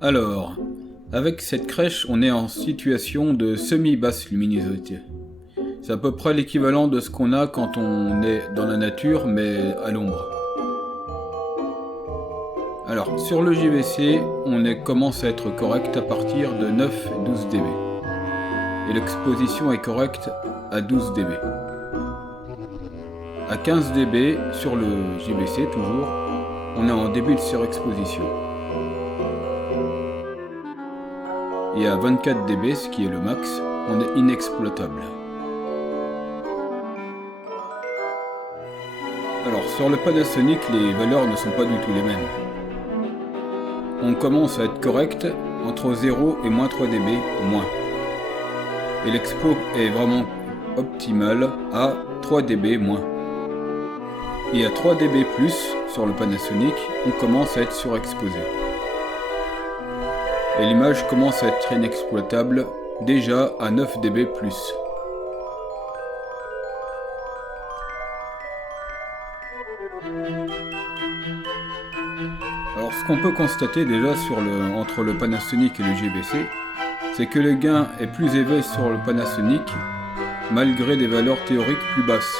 Alors, avec cette crèche, on est en situation de semi-basse luminosité. C'est à peu près l'équivalent de ce qu'on a quand on est dans la nature, mais à l'ombre. Alors, sur le JVC, commence à être correct à partir de 9-12 dB. Et l'exposition est correcte à 12 dB. À 15 dB, sur le JVC toujours, on est en début de surexposition. Et à 24 dB, ce qui est le max, on est inexploitable. Alors sur le Panasonic, les valeurs ne sont pas du tout les mêmes. On commence à être correct entre 0 et moins 3 dB au moins. Et l'expo est vraiment optimale à 3 dB moins. Et à 3 dB plus, sur le Panasonic, on commence à être surexposé. Et l'image commence à être inexploitable déjà à 9 dB plus. Alors ce qu'on peut constater déjà entre le Panasonic et le JVC, c'est que le gain est plus élevé sur le Panasonic malgré des valeurs théoriques plus basses.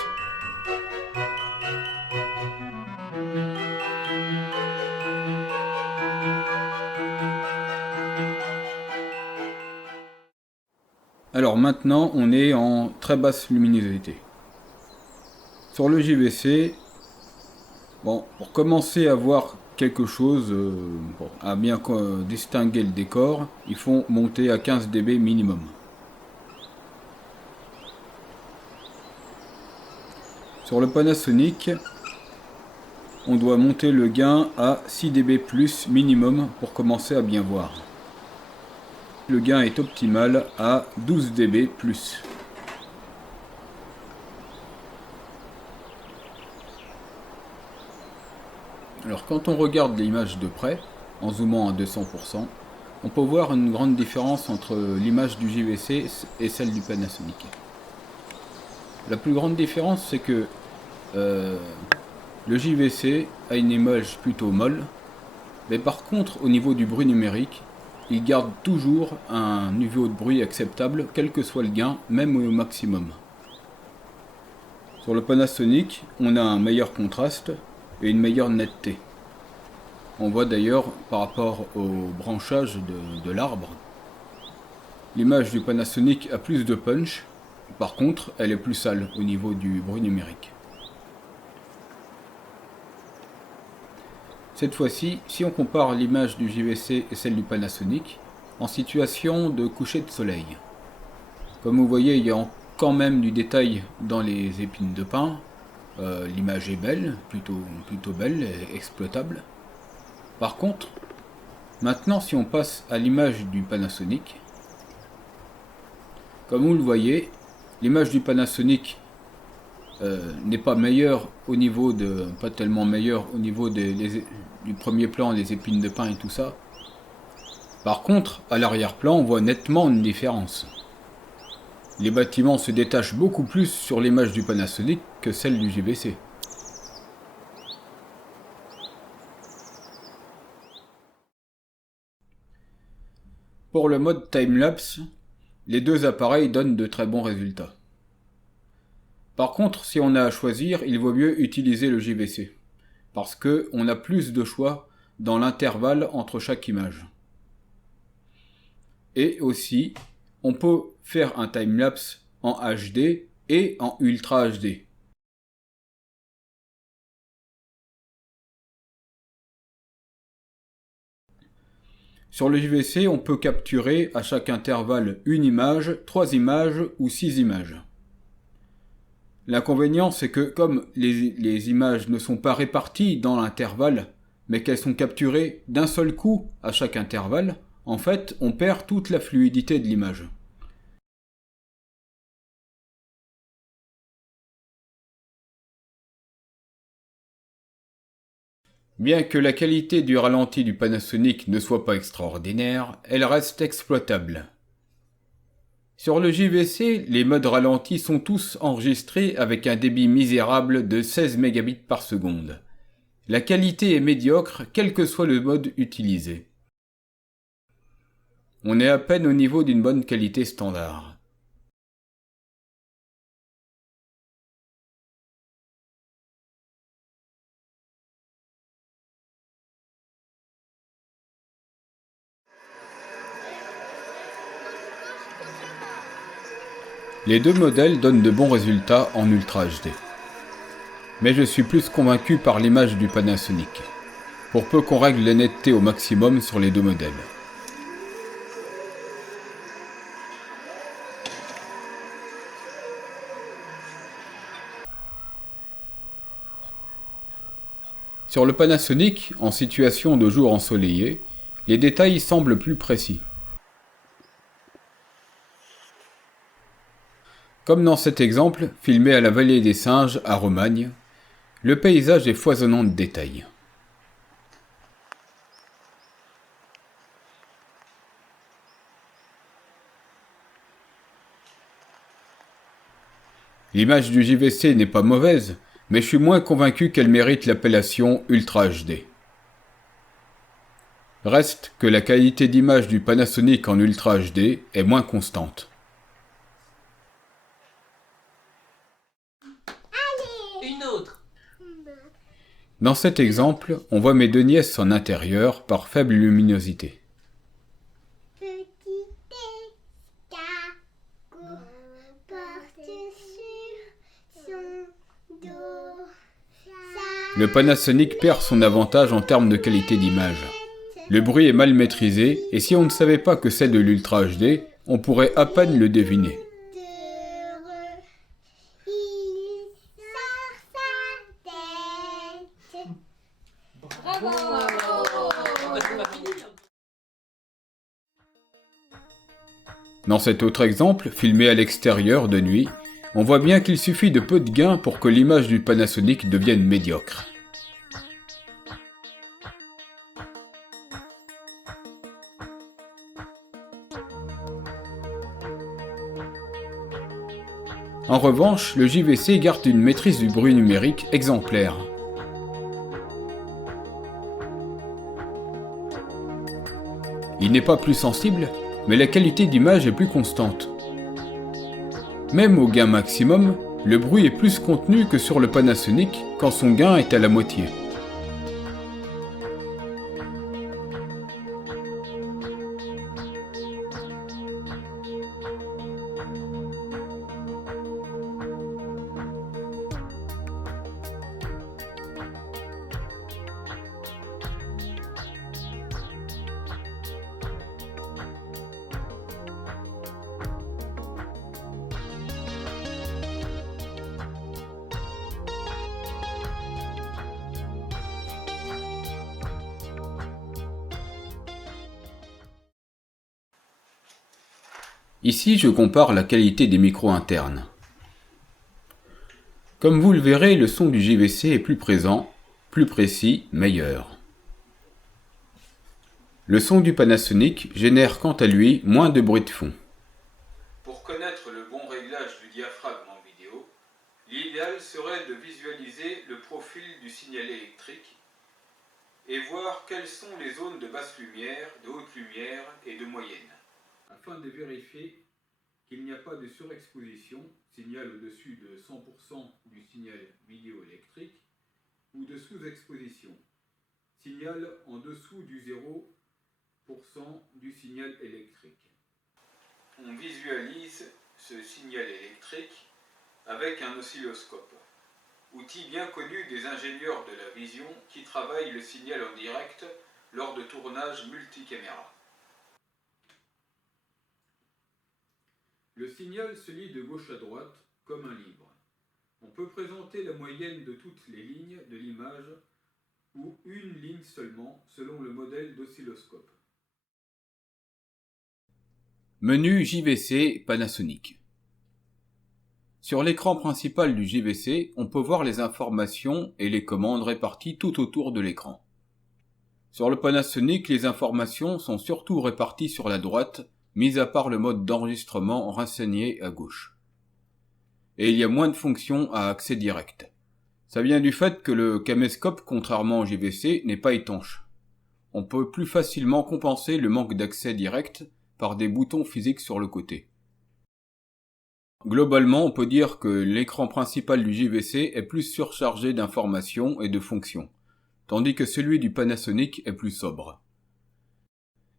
Alors maintenant, on est en très basse luminosité. Sur le JVC, pour commencer à voir quelque chose, à bien distinguer le décor, il faut monter à 15 dB minimum. Sur le Panasonic, on doit monter le gain à 6 dB plus minimum pour commencer à bien voir. Le gain est optimal à 12 dB plus. Alors quand on regarde l'image de près, en zoomant à 200%, on peut voir une grande différence entre l'image du JVC et celle du Panasonic. La plus grande différence, c'est que le JVC a une image plutôt molle, mais par contre au niveau du bruit numérique, il garde toujours un niveau de bruit acceptable, quel que soit le gain, même au maximum. Sur le Panasonic, on a un meilleur contraste et une meilleure netteté. On voit d'ailleurs par rapport au branchage de l'arbre, l'image du Panasonic a plus de punch, par contre elle est plus sale au niveau du bruit numérique. Cette fois-ci, si on compare l'image du JVC et celle du Panasonic, en situation de coucher de soleil. Comme vous voyez, il y a quand même du détail dans les épines de pin. L'image est belle, plutôt belle et exploitable. Par contre, maintenant si on passe à l'image du Panasonic, comme vous le voyez, l'image du Panasonic n'est pas meilleure au niveau pas tellement meilleure au niveau du premier plan, les épines de pin et tout ça. Par contre, à l'arrière-plan, on voit nettement une différence. Les bâtiments se détachent beaucoup plus sur l'image du Panasonic que celle du JVC. Pour le mode timelapse, les deux appareils donnent de très bons résultats. Par contre, si on a à choisir, il vaut mieux utiliser le JVC, parce qu'on a plus de choix dans l'intervalle entre chaque image. Et aussi, on peut faire un timelapse en HD et en Ultra HD. Sur le JVC, on peut capturer à chaque intervalle une image, 3 images ou 6 images. L'inconvénient, c'est que comme les images ne sont pas réparties dans l'intervalle, mais qu'elles sont capturées d'un seul coup à chaque intervalle, en fait, on perd toute la fluidité de l'image. Bien que la qualité du ralenti du Panasonic ne soit pas extraordinaire, elle reste exploitable. Sur le JVC, les modes ralentis sont tous enregistrés avec un débit misérable de 16 mégabits par seconde. La qualité est médiocre quel que soit le mode utilisé. On est à peine au niveau d'une bonne qualité standard. Les deux modèles donnent de bons résultats en Ultra HD. Mais je suis plus convaincu par l'image du Panasonic, pour peu qu'on règle la netteté au maximum sur les deux modèles. Sur le Panasonic, en situation de jour ensoleillé, les détails semblent plus précis. Comme dans cet exemple, filmé à la Vallée des Singes, à Romagne, le paysage est foisonnant de détails. L'image du JVC n'est pas mauvaise, mais je suis moins convaincu qu'elle mérite l'appellation Ultra HD. Reste que la qualité d'image du Panasonic en Ultra HD est moins constante. Une autre. Dans cet exemple, on voit mes deux nièces en intérieur par faible luminosité. Le Panasonic perd son avantage en termes de qualité d'image. Le bruit est mal maîtrisé et si on ne savait pas que c'est de l'Ultra HD, on pourrait à peine le deviner. Bravo. C'est pas fini. Dans cet autre exemple, filmé à l'extérieur de nuit, on voit bien qu'il suffit de peu de gains pour que l'image du Panasonic devienne médiocre. En revanche, le JVC garde une maîtrise du bruit numérique exemplaire. Il n'est pas plus sensible, mais la qualité d'image est plus constante. Même au gain maximum, le bruit est plus contenu que sur le Panasonic quand son gain est à la moitié. Ici, je compare la qualité des micros internes. Comme vous le verrez, le son du JVC est plus présent, plus précis, meilleur. Le son du Panasonic génère quant à lui moins de bruit de fond. Pour connaître le bon réglage du diaphragme en vidéo, l'idéal serait de visualiser le profil du signal électrique et voir quelles sont les zones de basse lumière, de haute lumière et de moyenne, afin de vérifier qu'il n'y a pas de surexposition, signal au-dessus de 100% du signal vidéo électrique, ou de sous-exposition, signal en dessous du 0% du signal électrique. On visualise ce signal électrique avec un oscilloscope, outil bien connu des ingénieurs de la vision qui travaillent le signal en direct lors de tournages multicaméra. Le signal se lit de gauche à droite comme un livre. On peut présenter la moyenne de toutes les lignes de l'image ou une ligne seulement selon le modèle d'oscilloscope. Menu JVC Panasonic. Sur l'écran principal du JVC, on peut voir les informations et les commandes réparties tout autour de l'écran. Sur le Panasonic, les informations sont surtout réparties sur la droite, mis à part le mode d'enregistrement renseigné à gauche. Et il y a moins de fonctions à accès direct. Ça vient du fait que le caméscope, contrairement au JVC, n'est pas étanche. On peut plus facilement compenser le manque d'accès direct par des boutons physiques sur le côté. Globalement, on peut dire que l'écran principal du JVC est plus surchargé d'informations et de fonctions, tandis que celui du Panasonic est plus sobre.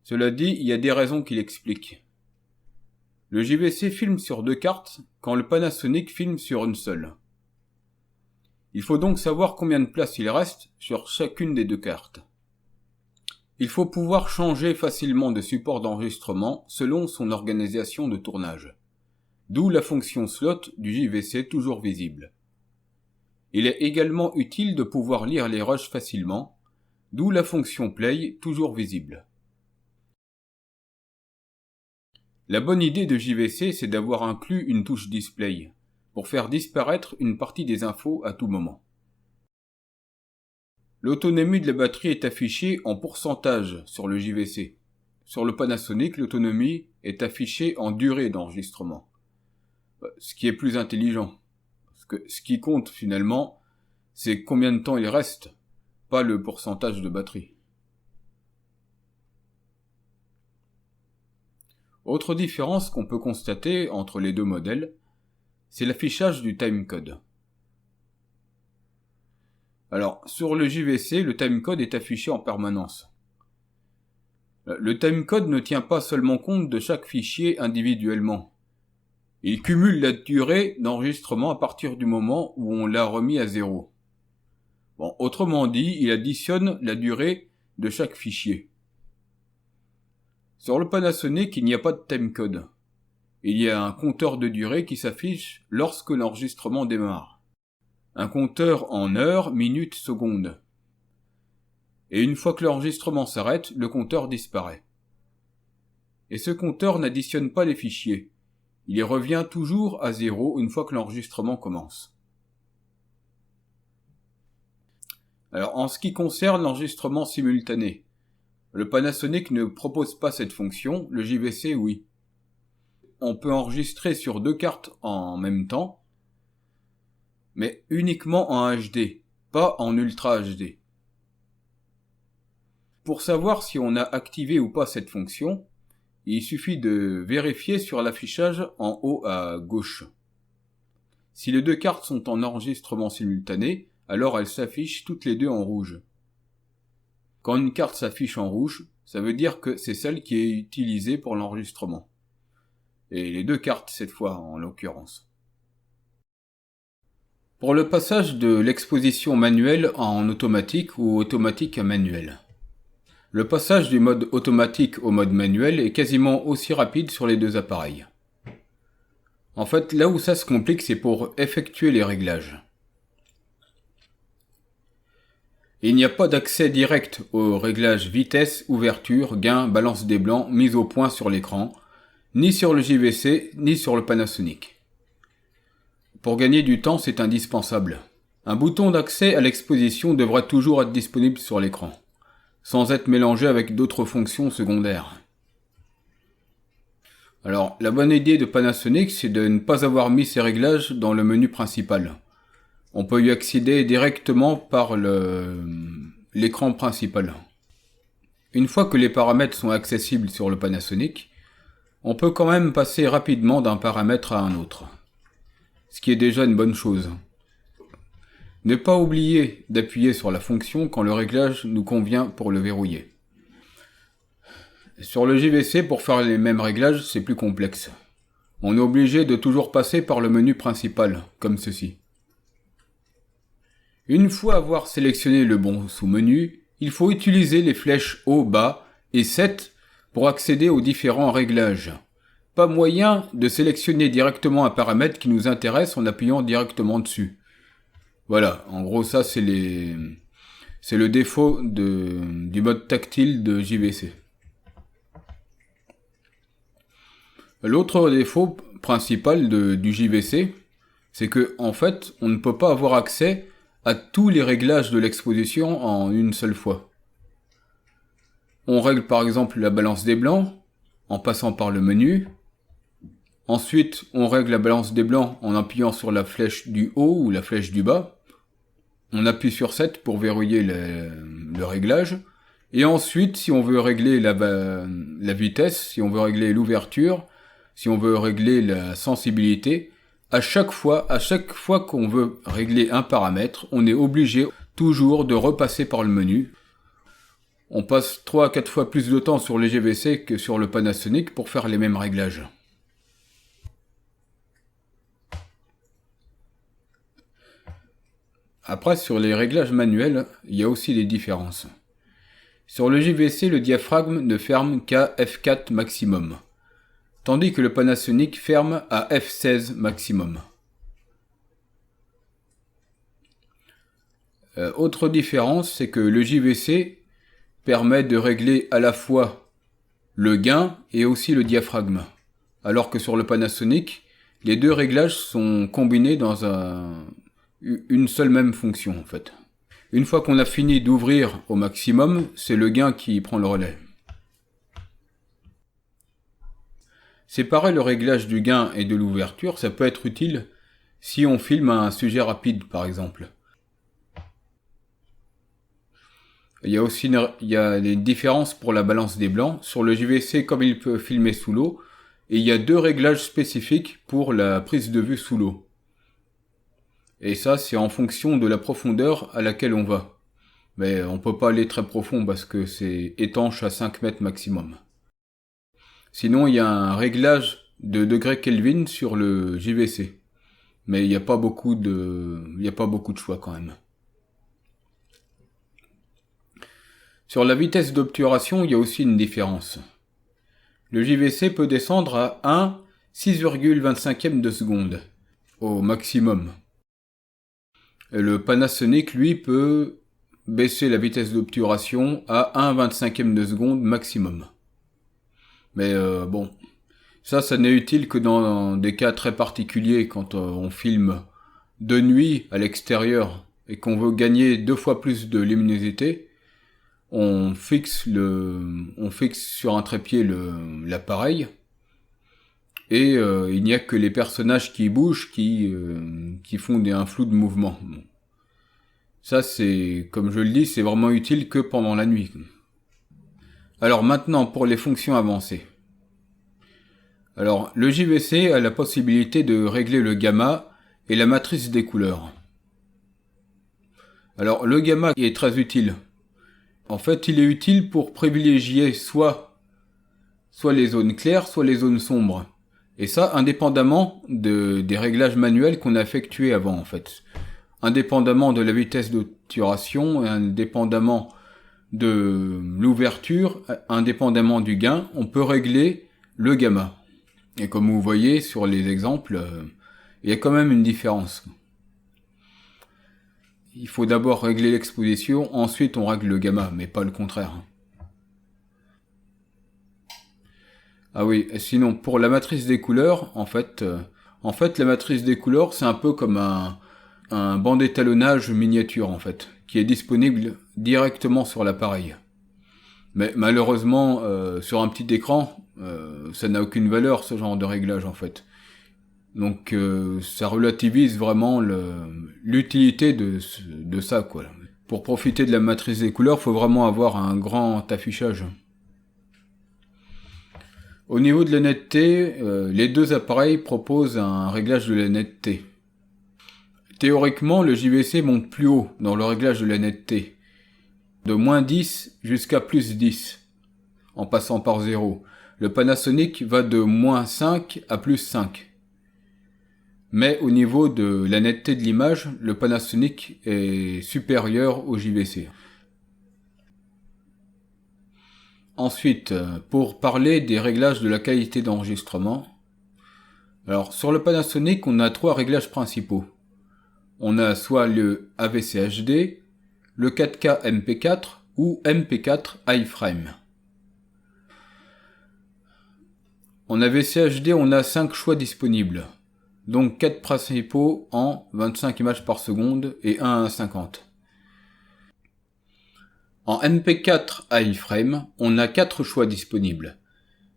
Cela dit, il y a des raisons qui l'expliquent. Le JVC filme sur 2 cartes, quand le Panasonic filme sur une seule. Il faut donc savoir combien de place il reste sur chacune des 2 cartes. Il faut pouvoir changer facilement de support d'enregistrement selon son organisation de tournage. D'où la fonction slot du JVC toujours visible. Il est également utile de pouvoir lire les rushs facilement, d'où la fonction play toujours visible. La bonne idée de JVC, c'est d'avoir inclus une touche display, pour faire disparaître une partie des infos à tout moment. L'autonomie de la batterie est affichée en pourcentage sur le JVC. Sur le Panasonic, l'autonomie est affichée en durée d'enregistrement. Ce qui est plus intelligent. Parce que ce qui compte finalement, c'est combien de temps il reste, pas le pourcentage de batterie. Autre différence qu'on peut constater entre les 2 modèles, c'est l'affichage du timecode. Alors, sur le JVC, le timecode est affiché en permanence. Le timecode ne tient pas seulement compte de chaque fichier individuellement. Il cumule la durée d'enregistrement à partir du moment où on l'a remis à 0. Bon, autrement dit, il additionne la durée de chaque fichier. Sur le Panasonic, il n'y a pas de timecode. Il y a un compteur de durée qui s'affiche lorsque l'enregistrement démarre. Un compteur en heures, minutes, secondes. Et une fois que l'enregistrement s'arrête, le compteur disparaît. Et ce compteur n'additionne pas les fichiers. Il y revient toujours à 0 une fois que l'enregistrement commence. Alors, en ce qui concerne l'enregistrement simultané, le Panasonic ne propose pas cette fonction, le JVC oui. On peut enregistrer sur 2 cartes en même temps, mais uniquement en HD, pas en Ultra HD. Pour savoir si on a activé ou pas cette fonction, il suffit de vérifier sur l'affichage en haut à gauche. Si les 2 cartes sont en enregistrement simultané, alors elles s'affichent toutes les 2 en rouge. Quand une carte s'affiche en rouge, ça veut dire que c'est celle qui est utilisée pour l'enregistrement. Et les 2 cartes cette fois en l'occurrence. Pour le passage de l'exposition manuelle en automatique ou automatique à manuel. Le passage du mode automatique au mode manuel est quasiment aussi rapide sur les 2 appareils. En fait, là où ça se complique, c'est pour effectuer les réglages. Il n'y a pas d'accès direct aux réglages vitesse, ouverture, gain, balance des blancs, mise au point sur l'écran, ni sur le JVC, ni sur le Panasonic. Pour gagner du temps, c'est indispensable. Un bouton d'accès à l'exposition devra toujours être disponible sur l'écran, sans être mélangé avec d'autres fonctions secondaires. Alors, la bonne idée de Panasonic, c'est de ne pas avoir mis ces réglages dans le menu principal. On peut y accéder directement par l'écran principal. Une fois que les paramètres sont accessibles sur le Panasonic, on peut quand même passer rapidement d'un paramètre à un autre. Ce qui est déjà une bonne chose. Ne pas oublier d'appuyer sur la fonction quand le réglage nous convient pour le verrouiller. Sur le JVC, pour faire les mêmes réglages, c'est plus complexe. On est obligé de toujours passer par le menu principal, comme ceci. Une fois avoir sélectionné le bon sous-menu, il faut utiliser les flèches haut, bas et 7 pour accéder aux différents réglages. Pas moyen de sélectionner directement un paramètre qui nous intéresse en appuyant directement dessus. Voilà, en gros ça c'est le défaut du mode tactile de JVC. L'autre défaut principal du JVC, c'est que en fait on ne peut pas avoir accès à tous les réglages de l'exposition en une seule fois. On règle par exemple la balance des blancs en passant par le menu. Ensuite, on règle la balance des blancs en appuyant sur la flèche du haut ou la flèche du bas. On appuie sur 7 pour verrouiller le réglage. Et ensuite, si on veut régler la vitesse, si on veut régler l'ouverture, si on veut régler la sensibilité, à chaque fois qu'on veut régler un paramètre, on est obligé toujours de repasser par le menu. On passe 3 à 4 fois plus de temps sur les GVC que sur le Panasonic pour faire les mêmes réglages. Après, sur les réglages manuels, il y a aussi des différences. Sur le JVC, le diaphragme ne ferme qu'à F4 maximum, tandis que le Panasonic ferme à F16 maximum. Autre différence, c'est que le JVC permet de régler à la fois le gain et aussi le diaphragme, alors que sur le Panasonic, les deux réglages sont combinés dans une seule même fonction en fait. Une fois qu'on a fini d'ouvrir au maximum, c'est le gain qui prend le relais. Séparer le réglage du gain et de l'ouverture, ça peut être utile si on filme un sujet rapide par exemple. Il y a des différences pour la balance des blancs. Sur le JVC, comme il peut filmer sous l'eau, et il y a deux réglages spécifiques pour la prise de vue sous l'eau. Et ça, c'est en fonction de la profondeur à laquelle on va. Mais on peut pas aller très profond parce que c'est étanche à 5 mètres maximum. Sinon, il y a un réglage de degrés Kelvin sur le JVC. Mais il n'y a pas beaucoup de choix quand même. Sur la vitesse d'obturation, il y a aussi une différence. Le JVC peut descendre à 1 6,25 de seconde, au maximum. Et le Panasonic, lui, peut baisser la vitesse d'obturation à 1,25 de seconde maximum. Mais bon, ça n'est utile que dans des cas très particuliers, quand on filme de nuit à l'extérieur et qu'on veut gagner 2 fois plus de luminosité. On fixe sur un trépied l'appareil et il n'y a que les personnages qui bougent qui font un flou de mouvement. Ça, c'est, comme je le dis, c'est vraiment utile que pendant la nuit. Alors maintenant, pour les fonctions avancées. Alors, le JVC a la possibilité de régler le gamma et la matrice des couleurs. Alors, le gamma est très utile. En fait, il est utile pour privilégier soit les zones claires, soit les zones sombres. Et ça, indépendamment des réglages manuels qu'on a effectués avant, en fait. Indépendamment de la vitesse d'obturation, indépendamment de l'ouverture, indépendamment du gain, on peut régler le gamma. Et comme vous voyez sur les exemples, il y a quand même une différence. Il faut d'abord régler l'exposition, ensuite on règle le gamma, mais pas le contraire. Ah oui, sinon pour la matrice des couleurs, en fait la matrice des couleurs c'est un peu comme un banc d'étalonnage miniature en fait, qui est disponible directement sur l'appareil. Mais malheureusement, sur un petit écran, ça n'a aucune valeur ce genre de réglage en fait. Donc ça relativise vraiment l'utilité de ça quoi. Pour profiter de la matrice des couleurs, faut vraiment avoir un grand affichage. Au niveau de la netteté, les deux appareils proposent un réglage de la netteté. Théoriquement, le JVC monte plus haut dans le réglage de la netteté, de moins 10 jusqu'à plus 10, en passant par 0. Le Panasonic va de moins 5 à plus 5. Mais au niveau de la netteté de l'image, le Panasonic est supérieur au JVC. Ensuite, pour parler des réglages de la qualité d'enregistrement, alors sur le Panasonic, on a 3 réglages principaux. On a soit le AVC HD, le 4K MP4 ou MP4 iframe. En AVC HD, on a 5 choix disponibles. Donc 4 principaux en 25 images par seconde et 1 à 50. En MP4 iframe, on a 4 choix disponibles.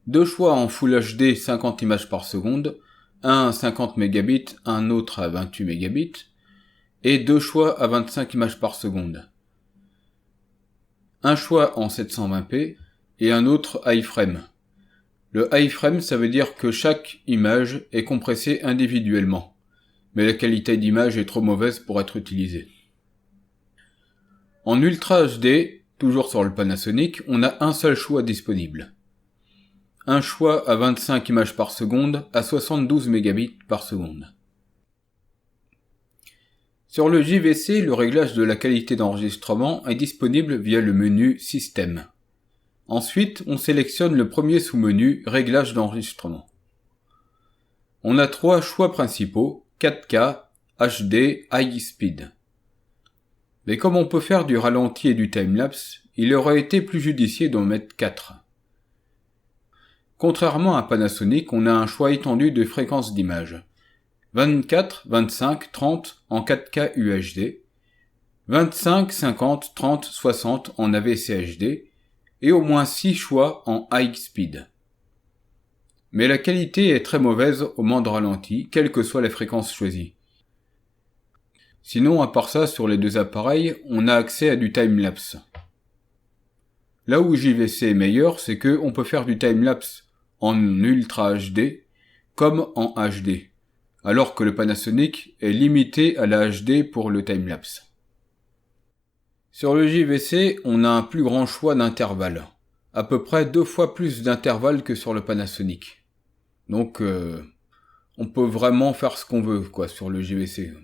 2 choix en Full HD 50 images par seconde, un à 50 mégabits, un autre à 28 mégabits, et 2 choix à 25 images par seconde. un choix en 720p et un autre iframe. Le iframe, ça veut dire que chaque image est compressée individuellement, mais la qualité d'image est trop mauvaise pour être utilisée. En Ultra HD, toujours sur le Panasonic, on a un seul choix disponible. Un choix à 25 images par seconde à 72 mégabits par seconde. Sur le JVC, le réglage de la qualité d'enregistrement est disponible via le menu Système. Ensuite, on sélectionne le premier sous-menu Réglage d'enregistrement. On a 3 choix principaux, 4K, HD, High Speed. Mais comme on peut faire du ralenti et du timelapse, il aurait été plus judicieux d'en mettre 4. Contrairement à Panasonic, on a un choix étendu de fréquences d'image. 24, 25, 30 en 4K UHD, 25, 50, 30, 60 en AVC HD, et au moins 6 choix en High Speed. Mais la qualité est très mauvaise au mode ralenti, quelle que soit la fréquence choisie. Sinon, à part ça, sur les deux appareils, on a accès à du timelapse. Là où JVC est meilleur, c'est que on peut faire du timelapse en Ultra HD comme en HD, alors que le Panasonic est limité à la HD pour le timelapse. Sur le JVC, on a un plus grand choix d'intervalles, à peu près 2 fois plus d'intervalles que sur le Panasonic. Donc, on peut vraiment faire ce qu'on veut, sur le JVC.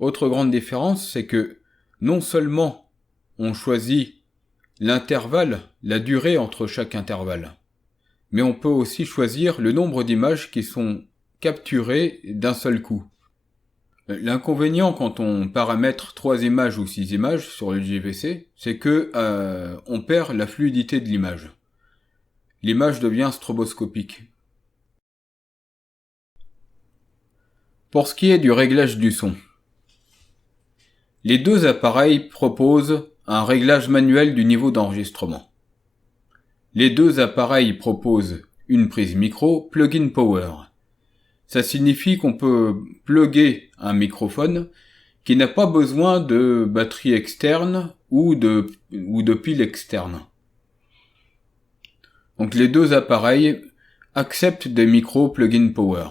Autre grande différence, c'est que non seulement on choisit l'intervalle, la durée entre chaque intervalle, mais on peut aussi choisir le nombre d'images qui sont capturées d'un seul coup. L'inconvénient quand on paramètre 3 images ou 6 images sur le JVC, c'est que on perd la fluidité de l'image. L'image devient stroboscopique. Pour ce qui est du réglage du son, les deux appareils proposent un réglage manuel du niveau d'enregistrement. Les deux appareils proposent une prise micro plug-in power. Ça signifie qu'on peut plugger un microphone qui n'a pas besoin de batterie externe ou de pile externe. Donc les deux appareils acceptent des micros plug-in power.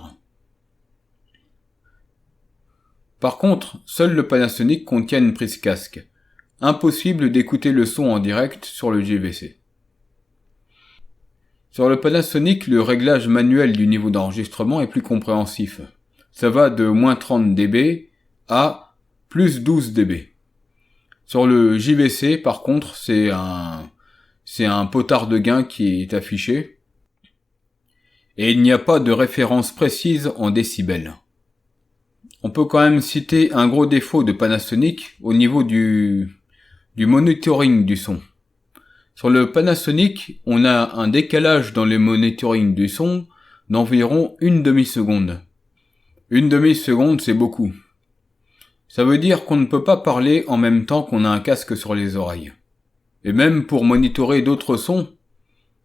Par contre, seul le Panasonic contient une prise casque. Impossible d'écouter le son en direct sur le JVC. Sur le Panasonic, le réglage manuel du niveau d'enregistrement est plus compréhensif. Ça va de moins 30 dB à plus 12 dB. Sur le JVC, par contre, c'est un potard de gain qui est affiché. Et il n'y a pas de référence précise en décibels. On peut quand même citer un gros défaut de Panasonic au niveau du monitoring du son. Sur le Panasonic, on a un décalage dans le monitoring du son d'environ une demi-seconde. Une demi-seconde, c'est beaucoup. Ça veut dire qu'on ne peut pas parler en même temps qu'on a un casque sur les oreilles. Et même pour monitorer d'autres sons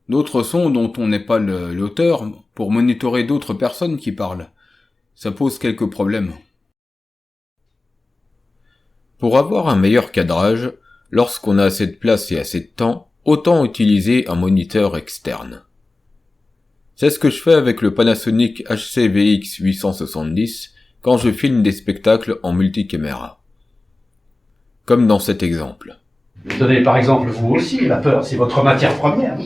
dont on n'est pas l'auteur, pour monitorer d'autres personnes qui parlent, ça pose quelques problèmes. Pour avoir un meilleur cadrage, lorsqu'on a assez de place et assez de temps, autant utiliser un moniteur externe. C'est ce que je fais avec le Panasonic HC-VX 870 quand je filme des spectacles en multicaméra. Comme dans cet exemple. Tenez, par exemple, vous aussi, la peur, c'est votre matière première.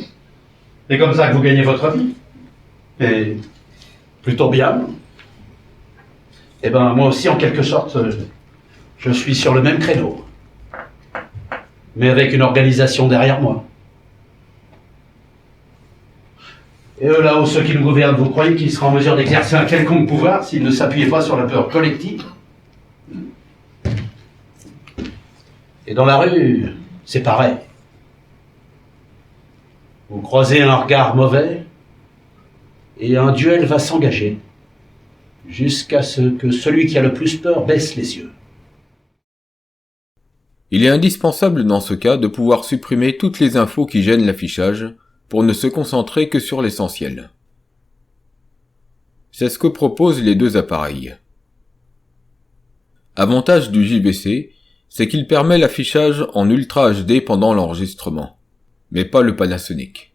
C'est comme ça que vous gagnez votre vie. Et plutôt bien. Eh ben, moi aussi, en quelque sorte, je suis sur le même créneau. Mais avec une organisation derrière moi. Et eux, là-haut, ceux qui nous gouvernent, vous croyez qu'ils seraient en mesure d'exercer un quelconque pouvoir s'ils ne s'appuyaient pas sur la peur collective? Et dans la rue, c'est pareil. Vous croisez un regard mauvais, et un duel va s'engager, jusqu'à ce que celui qui a le plus peur baisse les yeux. Il est indispensable dans ce cas de pouvoir supprimer toutes les infos qui gênent l'affichage pour ne se concentrer que sur l'essentiel. C'est ce que proposent les deux appareils. Avantage du JVC, c'est qu'il permet l'affichage en Ultra HD pendant l'enregistrement, mais pas le Panasonic.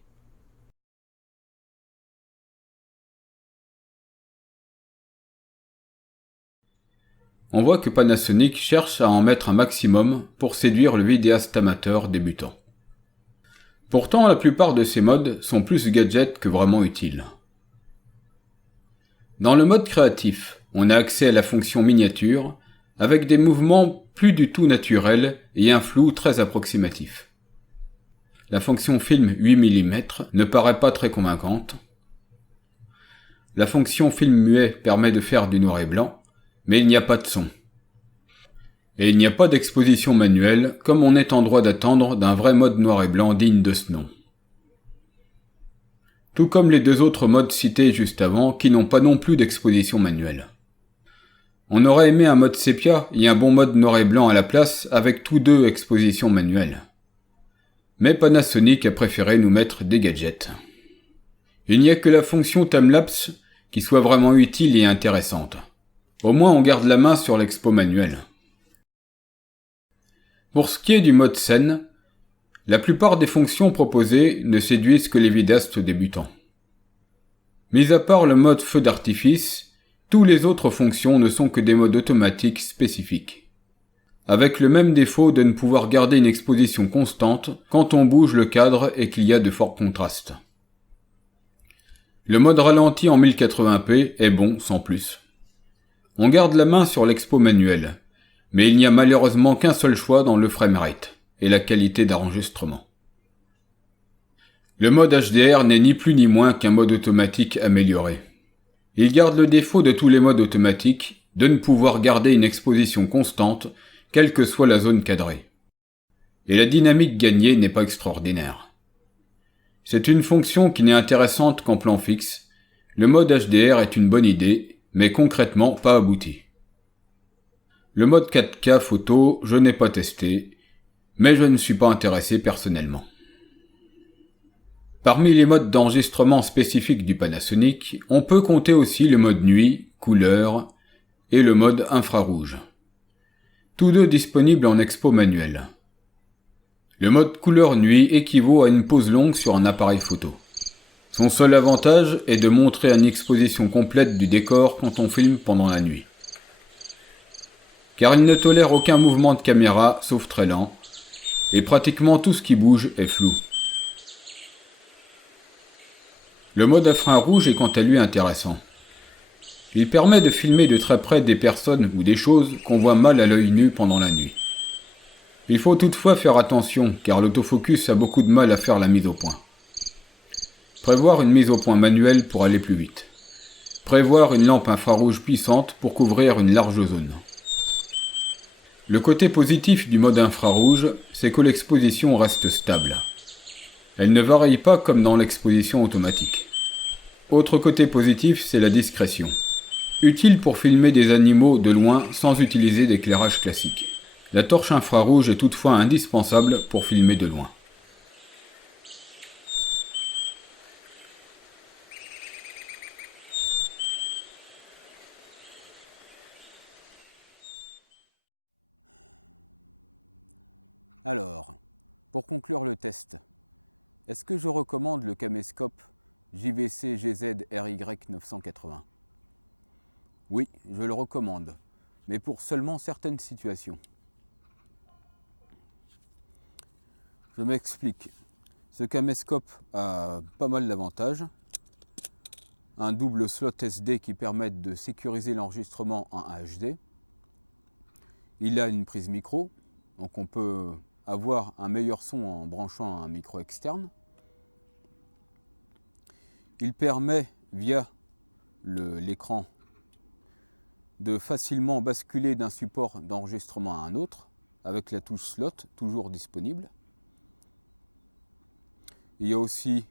On voit que Panasonic cherche à en mettre un maximum pour séduire le vidéaste amateur débutant. Pourtant, la plupart de ces modes sont plus gadgets que vraiment utiles. Dans le mode créatif, on a accès à la fonction miniature, avec des mouvements plus du tout naturels et un flou très approximatif. La fonction film 8 mm ne paraît pas très convaincante. La fonction film muet permet de faire du noir et blanc, mais il n'y a pas de son. Et il n'y a pas d'exposition manuelle, comme on est en droit d'attendre d'un vrai mode noir et blanc digne de ce nom. Tout comme les deux autres modes cités juste avant, qui n'ont pas non plus d'exposition manuelle. On aurait aimé un mode sépia et un bon mode noir et blanc à la place, avec tous deux expositions manuelles. Mais Panasonic a préféré nous mettre des gadgets. Il n'y a que la fonction timelapse qui soit vraiment utile et intéressante. Au moins on garde la main sur l'expo manuel. Pour ce qui est du mode scène, la plupart des fonctions proposées ne séduisent que les vidéastes débutants. Mis à part le mode feu d'artifice, toutes les autres fonctions ne sont que des modes automatiques spécifiques, avec le même défaut de ne pouvoir garder une exposition constante quand on bouge le cadre et qu'il y a de forts contrastes. Le mode ralenti en 1080p est bon sans plus. On garde la main sur l'expo manuel, mais il n'y a malheureusement qu'un seul choix dans le framerate et la qualité d'enregistrement. Le mode HDR n'est ni plus ni moins qu'un mode automatique amélioré. Il garde le défaut de tous les modes automatiques de ne pouvoir garder une exposition constante, quelle que soit la zone cadrée. Et la dynamique gagnée n'est pas extraordinaire. C'est une fonction qui n'est intéressante qu'en plan fixe. Le mode HDR est une bonne idée, mais concrètement pas abouti. Le mode 4K photo, je n'ai pas testé, mais je ne suis pas intéressé personnellement. Parmi les modes d'enregistrement spécifiques du Panasonic, on peut compter aussi le mode nuit, couleur, et le mode infrarouge. Tous deux disponibles en expo manuel. Le mode couleur nuit équivaut à une pause longue sur un appareil photo. Son seul avantage est de montrer une exposition complète du décor quand on filme pendant la nuit. Car il ne tolère aucun mouvement de caméra, sauf très lent, et pratiquement tout ce qui bouge est flou. Le mode infrarouge est quant à lui intéressant. Il permet de filmer de très près des personnes ou des choses qu'on voit mal à l'œil nu pendant la nuit. Il faut toutefois faire attention, car l'autofocus a beaucoup de mal à faire la mise au point. Prévoir une mise au point manuelle pour aller plus vite. Prévoir une lampe infrarouge puissante pour couvrir une large zone. Le côté positif du mode infrarouge, c'est que l'exposition reste stable. Elle ne varie pas comme dans l'exposition automatique. Autre côté positif, c'est la discrétion. Utile pour filmer des animaux de loin sans utiliser d'éclairage classique. La torche infrarouge est toutefois indispensable pour filmer de loin. Alors, pour conclure le test, est-ce que je recommande le caméscope JVC GZ RY 980 ? Oui, je le recommande, mais pour seulement certaines situations. Je m'explique. Ce caméscope a pas mal d'avantages. Un double slot SD qui permet de sécuriser l'enregistrement en HD. Il a une prise micro, donc on peut avoir un meilleur son en branchant un micro externe. Il permet, via l'écran, de facilement basculer d'un support d'enregistrement à un autre, avec la touche slot toujours disponible. Il y a aussi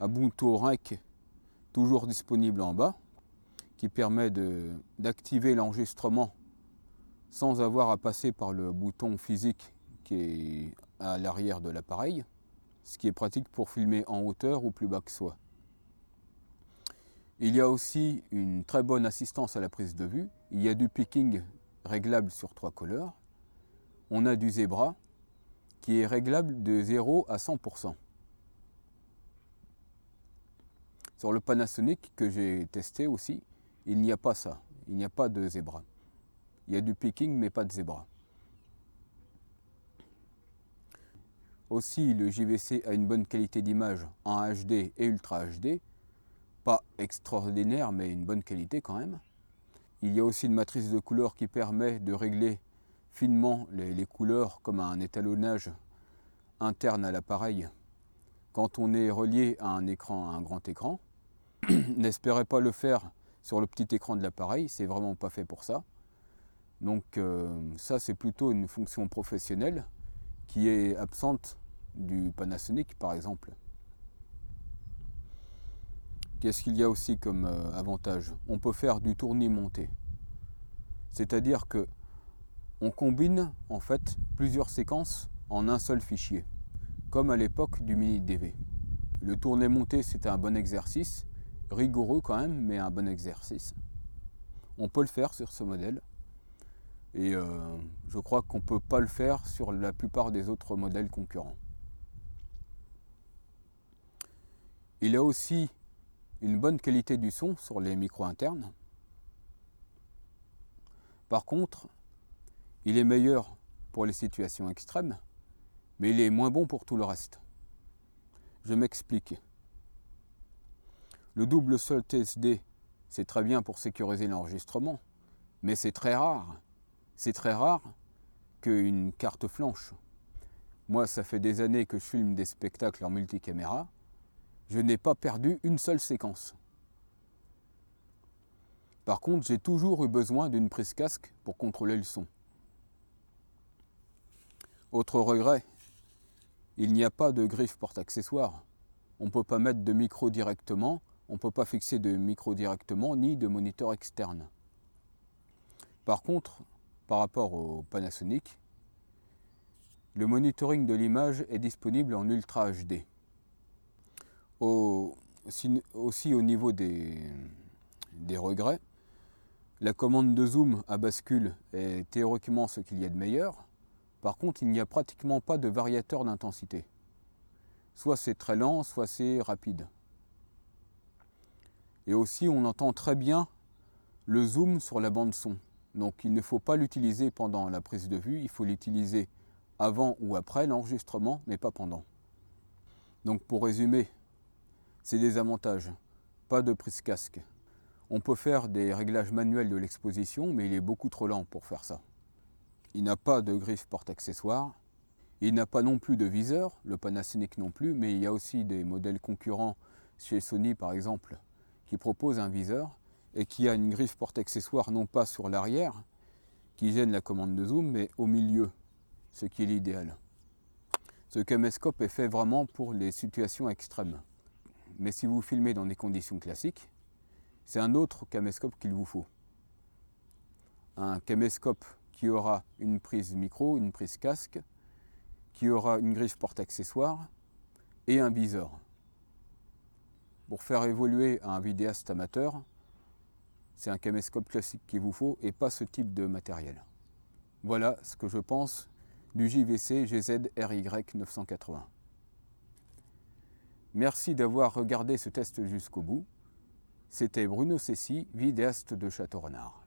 Ubuntu Rec, toujours disponible en bas, qui permet d'activer l'enregistrement sans avoir à passer par le bouton physique qui est à l'arrière de l'appareil, ce qui est pratique pour filmer en hauteur ou plus bas que soi. Il y a aussi une très bonne assistance à la prise de vue. Il y a du picking réglable sur 3 couleurs. on a du Zebra qui est réglable de 0 à 100%. Sur le Panasonic que j'ai testé aussi, il n'y a pas ça, il n'y a pas de Zebra. Il y a du picking mais pas de Zebra. Aussi, le JVC a une bonne qualité d'image en HD et Ultra HD. Pas extraordinaire, mais une bonne qualité quand même. Il y a aussi une matrice de couleurs qui permet de régler finement les couleurs comme un étalonnage interne à l'appareil quand on est relié à un écran, à un grand écran. N'espérez pas le faire sur le petit écran de l'appareil, c'est vraiment pas fait pour ça. Donc ça c'est plutôt une fonction professionnelle qui est absente du Panasonic par exemple. Qu'est-ce qu'il y a aussi comme avantage? On peut faire du tourné-monté. C'est-à-dire que on combine en fait plusieurs séquences en un seul fichier, comme à l'époque du Mini DV. Le tourné-monté c'est un bon exercice, rigoureux quand même, mais un bon exercice. On peut le faire sur ce modèle. Et je crois qu'on ne peut pas le faire sur la plupart des autres modèles concurrents. Il a aussi une bonne qualité du son sur les micros internes. Par contre, il est meilleur pour les situations extrêmes, mais il est moins bon pour tout le reste. Je m'explique. Le double Salt SD, c'est très bien pour sécuriser l'enregistrement, mais c'est très rare. C'est très rare qu'une carte flanche. Moi, ça fait des années que je filme des spectacles en multicaméra. Je n'ai pas perdu une seule séquence. Par contre, j'ai toujours eu besoin d'une prise casque pour contrôler le son. Autre regret, il n'y a pas de griffe porte-accessoires. On ne peut pas mettre de micro directement, on ne peut pas fixer de micro directement, ni de moniteur externe. Par contre, par rapport au Panasonic, le monitoring de l'image est disponible en Ultra HD. Aussi au niveau des regrets, la commande de zoom à bascule est théoriquement ce qu'il y a de meilleur. Par contre, il n'y a pratiquement pas de variateur d'intensité. Soit c'est très lent, soit c'est rapide. Et aussi, on entend très bien le zoom sur la bande son. Donc il ne faut pas l'utiliser pendant la prise de vue, il faut l'utiliser avant ou après l'enregistrement, mais pas pendant. Donc pour résumer, c'est des avantages. Pas de prise casque. On peut faire des réglages manuels de l'exposition, mais il est beaucoup trop lent pour faire ça. Il n'a pas de griffe porte-accessoires. Il n'a pas non plus de viseur, le Panasonic non plus, mais il y a aussi des modèles concurrents chez Sony par exemple, qui proposent un viseur et qui a une griffe porte-accessoire non pas sur l'arrière, qui gêne la commande de zoom, mais au milieu, ce qui est l'idéal. Ce caméscope est fait vraiment pour les situations extrêmes. Mais si vous filmez dans des conditions classiques, c'est un autre caméscope qu'il vous faut. Un caméscope qui aura une prise micro, une prise casque, qui aura une griffe porte-accessoire et un viseur. Pour faire évoluer un vidéaste amateur, c'est un caméscope classique qu'il vous faut et pas ce type de matériel. Voilà ce que je pense du JVC GZ RY 980. Merci d'avoir regardé ce test jusqu'au bout. C'était Bruno Cessy, vidéaste de Château Renard.